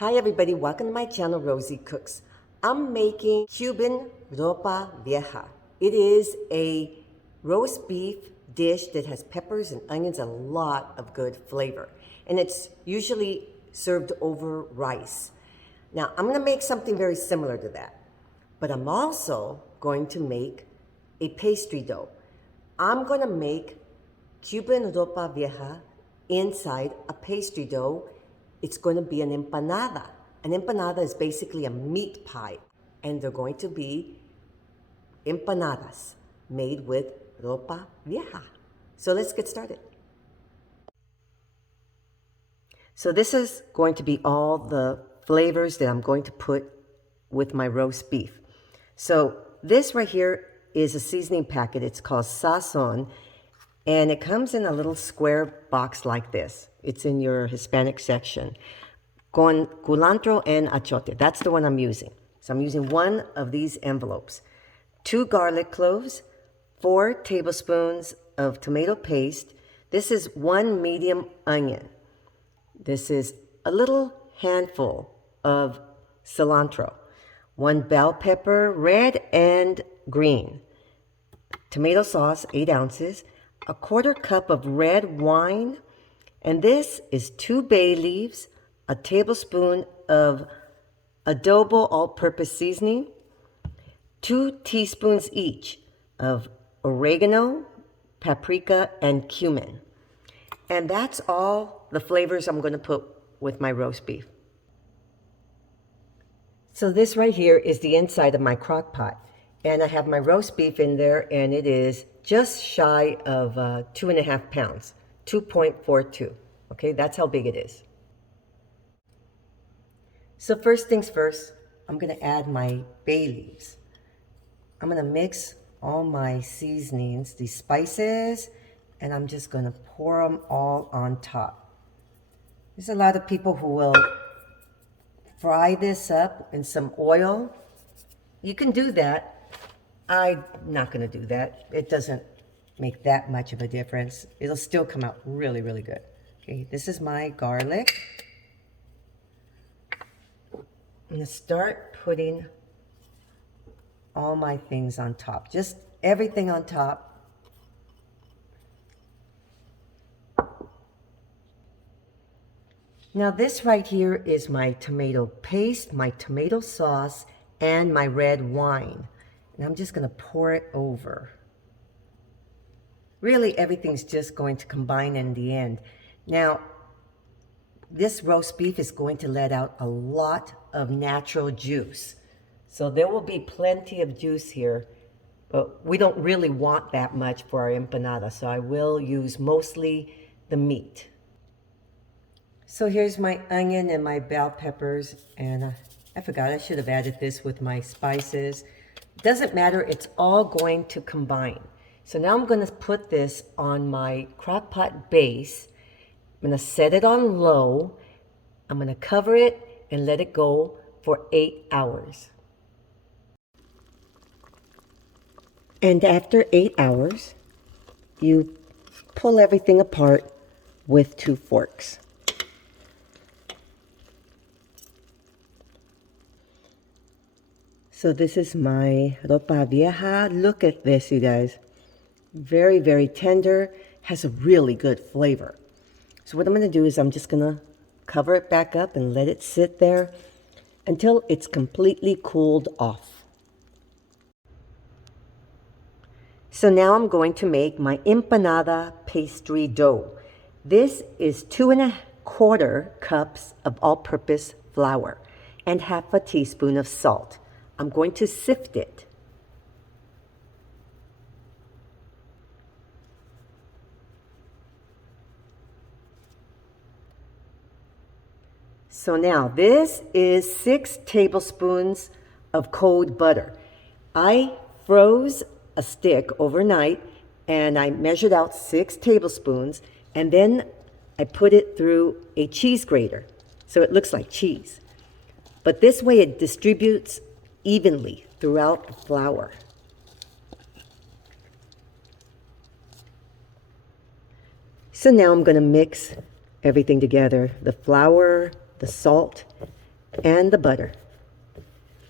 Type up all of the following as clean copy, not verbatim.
Hi everybody, welcome to my channel, Rosie Cooks. I'm making Cuban Ropa Vieja. It is a roast beef dish that has peppers and onions, a lot of good flavor. And it's usually served over rice. Now, I'm gonna make something very similar to that. But I'm also going to make a pastry dough. I'm gonna make Cuban Ropa Vieja inside a pastry dough. It's going to be an empanada. An empanada is basically a meat pie, and they're going to be empanadas made with Ropa Vieja. So let's get started. So this is going to be all the flavors that I'm going to put with my roast beef. So this right here is a seasoning packet. It's called Sazon, and it comes in a little square box like this. It's in your Hispanic section. Con culantro and achote. That's the one I'm using. So I'm using one of these envelopes. 2 garlic cloves, 4 tablespoons of tomato paste. This is 1 medium onion. This is a little handful of cilantro. 1 bell pepper, red and green. Tomato sauce, 8 ounces. 1/4 cup of red wine. And this is 2 bay leaves, a tablespoon of Adobo all-purpose seasoning, 2 teaspoons each of oregano, paprika, and cumin. And that's all the flavors I'm going to put with my roast beef. So this right here is the inside of my crock pot. And I have my roast beef in there, and it is just shy of 2.5 pounds, 2.42. Okay, that's how big it is. So first things first, I'm going to add my bay leaves. I'm going to mix all my seasonings, these spices, and I'm just going to pour them all on top. There's a lot of people who will fry this up in some oil. You can do that. I'm not going to do that. It doesn't make that much of a difference. It'll still come out really, really good. Okay, this is my garlic. I'm going to start putting all my things on top. Just everything on top. Now this right here is my tomato paste, my tomato sauce, and my red wine. And I'm just going to pour it over. Really, everything's just going to combine in the end. Now, this roast beef is going to let out a lot of natural juice. So there will be plenty of juice here, but we don't really want that much for our empanada. So I will use mostly the meat. So here's my onion and my bell peppers, and I forgot I should have added this with my spices. Doesn't matter, it's all going to combine. So now I'm going to put this on my crock pot base. I'm going to set it on low. I'm going to cover it and let it go for 8 hours. And after 8 hours, you pull everything apart with 2 forks. So this is my Ropa Vieja. Look at this, you guys. Very, very tender. Has a really good flavor. So what I'm going to do is I'm just going to cover it back up and let it sit there until it's completely cooled off. So now I'm going to make my empanada pastry dough. This is 2.25 cups of all-purpose flour and 1/2 teaspoon of salt. I'm going to sift it. So now this is 6 tablespoons of cold butter. I froze a stick overnight and I measured out 6 tablespoons, and then I put it through a cheese grater so it looks like cheese. But this way it distributes evenly throughout the flour. So now I'm going to mix everything together, the flour, the salt, and the butter.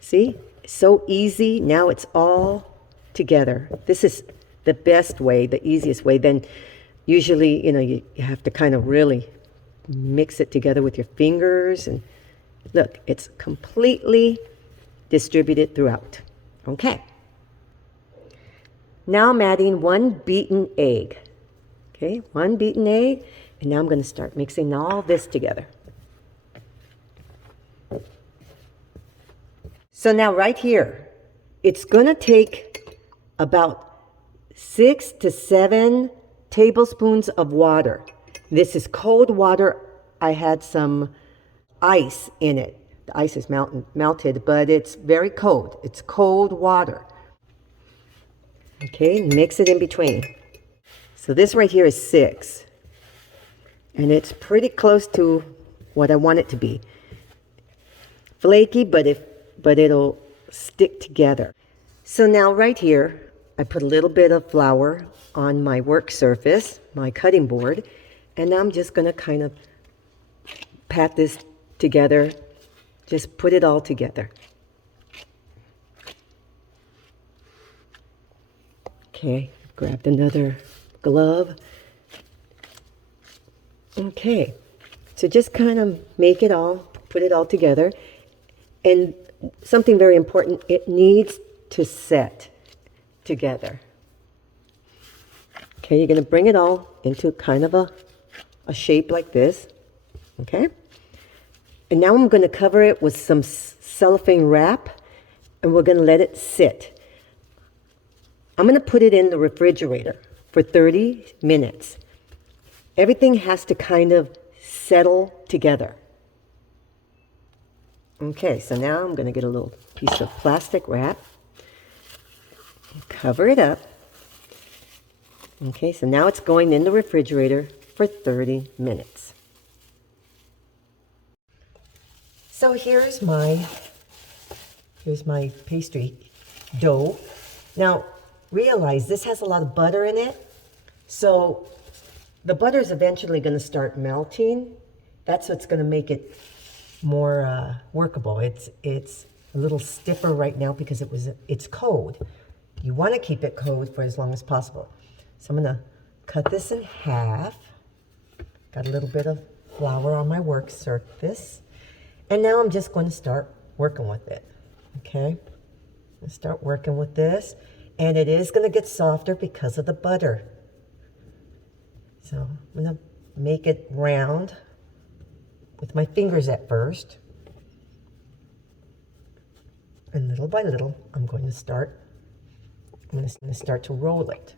See? So easy. Now it's all together. This is the best way, the easiest way. Then usually, you have to kind of really mix it together with your fingers. And look, it's completely distributed throughout. Okay. Now I'm adding 1 beaten egg. Okay, 1 beaten egg. And now I'm going to start mixing all this together. So now right here, it's going to take about 6 to 7 tablespoons of water. This is cold water. I had some ice in it. The ice is melted, but it's very cold. It's cold water. Okay, mix it in between. So this right here is 6. And it's pretty close to what I want it to be. Flaky, but it'll stick together. So now right here, I put a little bit of flour on my work surface, my cutting board, and I'm just going to kind of pat this together, just put it all together. Okay, grabbed another glove. Okay, so just kind of make it all, put it all together. And something very important, it needs to set together. Okay, you're going to bring it all into kind of a shape like this. Okay? And now I'm going to cover it with some cellophane wrap, and we're going to let it sit. I'm going to put it in the refrigerator for 30 minutes. Everything has to kind of settle together. Okay, so now I'm going to get a little piece of plastic wrap and cover it up. Okay, so now it's going in the refrigerator for 30 minutes. So here's my pastry dough. Now, realize this has a lot of butter in it, so the butter is eventually going to start melting. That's what's going to make it more workable. It's a little stiffer right now because it's cold. You want to keep it cold for as long as possible. So I'm going to cut this in half. Got a little bit of flour on my work surface. And now I'm just going to start working with it. Okay? I'm going to start working with this. And it is going to get softer because of the butter. So I'm going to make it round with my fingers at first. And little by little, I'm going to start to roll it.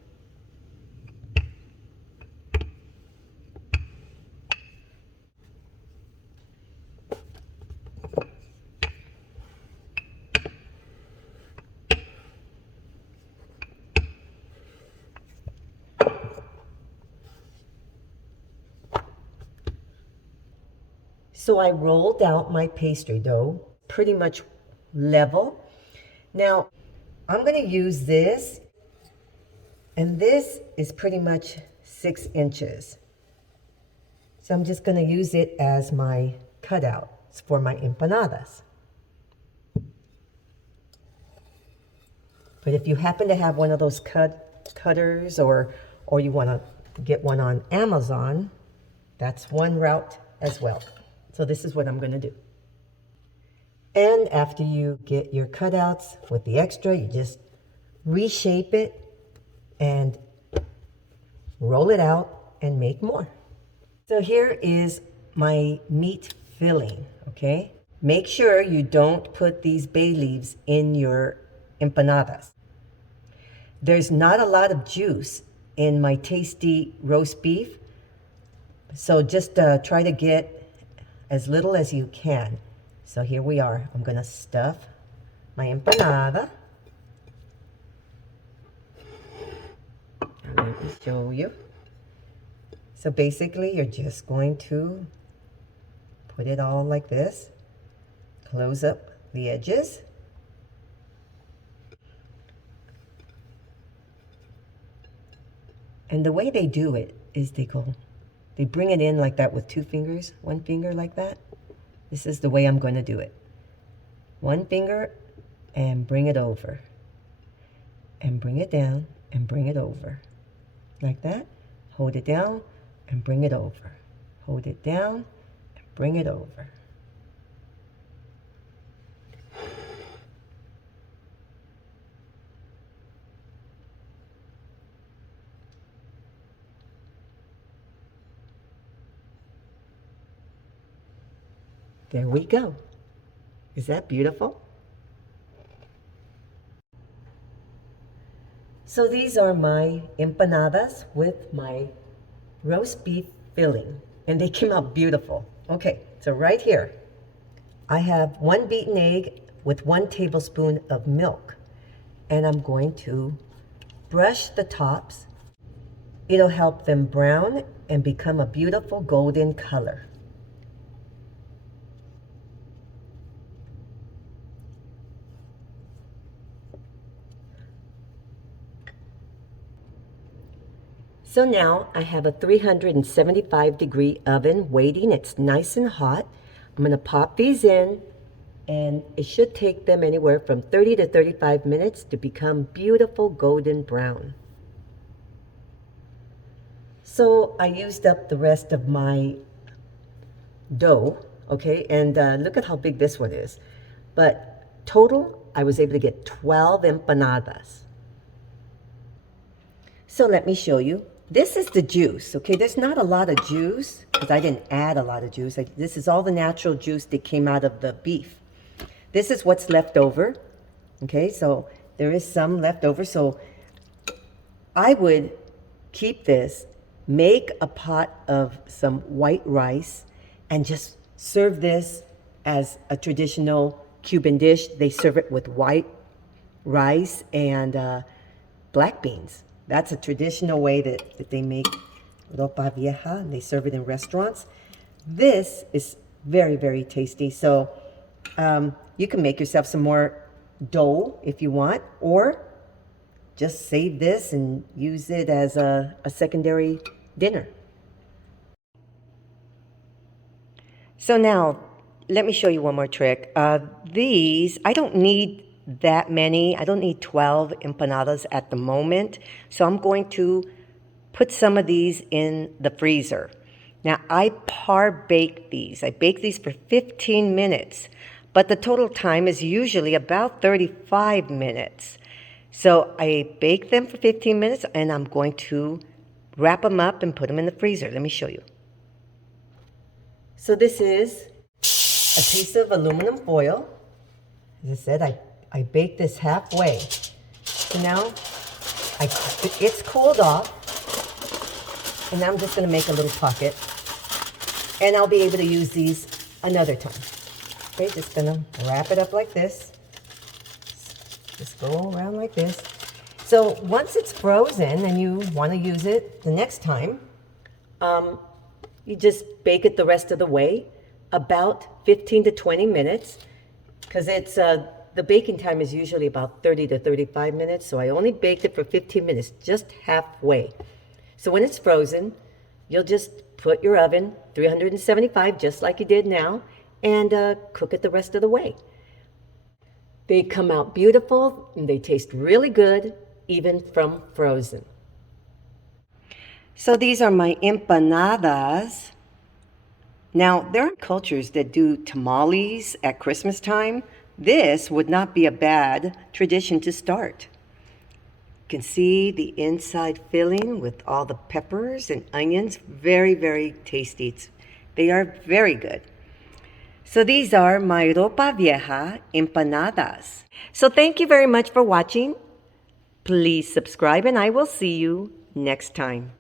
So I rolled out my pastry dough, pretty much level. Now, I'm going to use this, and this is pretty much 6 inches. So I'm just going to use it as my cutouts for my empanadas. But if you happen to have one of those cutters or you want to get one on Amazon, that's one route as well. So this is what I'm going to do. And after you get your cutouts with the extra, you just reshape it and roll it out and make more. So here is my meat filling, okay? Make sure you don't put these bay leaves in your empanadas. There's not a lot of juice in my tasty roast beef, so just try to get as little as you can. So here we are. I'm going to stuff my empanada. Let me show you. So basically, you're just going to put it all like this. Close up the edges. And the way they do it is they bring it in like that with 2 fingers, 1 finger like that. This is the way I'm going to do it. One finger and bring it over. And bring it down and bring it over. Like that. Hold it down and bring it over. Hold it down and bring it over. There we go. Is that beautiful? So these are my empanadas with my roast beef filling, and they came out beautiful. Okay, so right here, I have 1 beaten egg with 1 tablespoon of milk, and I'm going to brush the tops. It'll help them brown and become a beautiful golden color. So now I have a 375-degree oven waiting. It's nice and hot. I'm going to pop these in, and it should take them anywhere from 30 to 35 minutes to become beautiful golden brown. So I used up the rest of my dough, okay, and look at how big this one is. But total, I was able to get 12 empanadas. So let me show you. This is the juice, okay? There's not a lot of juice because I didn't add a lot of juice. This is all the natural juice that came out of the beef. This is what's left over, okay? So there is some left over. So I would keep this, make a pot of some white rice, and just serve this as a traditional Cuban dish. They serve it with white rice and black beans. That's a traditional way that they make Ropa Vieja, and they serve it in restaurants. This is very, very tasty. So you can make yourself some more dough if you want, or just save this and use it as a secondary dinner. So now, let me show you one more trick. These, I don't need that many. I don't need 12 empanadas at the moment. So I'm going to put some of these in the freezer. Now I par bake these. I bake these for 15 minutes, but the total time is usually about 35 minutes. So I bake them for 15 minutes, and I'm going to wrap them up and put them in the freezer. Let me show you. So this is a piece of aluminum foil. As I said, I baked this halfway. So now it's cooled off, and I'm just going to make a little pocket, and I'll be able to use these another time. Okay, just going to wrap it up like this. Just go around like this. So once it's frozen and you want to use it the next time, you just bake it the rest of the way, about 15 to 20 minutes, because it's the baking time is usually about 30 to 35 minutes, so I only baked it for 15 minutes, just halfway. So when it's frozen, you'll just put your oven 375, just like you did now, and cook it the rest of the way. They come out beautiful, and they taste really good, even from frozen. So these are my empanadas. Now, there are cultures that do tamales at Christmas time. This would not be a bad tradition to start. You can see the inside filling with all the peppers and onions. Very, very tasty. They are very good. So these are my Ropa Vieja empanadas. So thank you very much for watching. Please subscribe, and I will see you next time.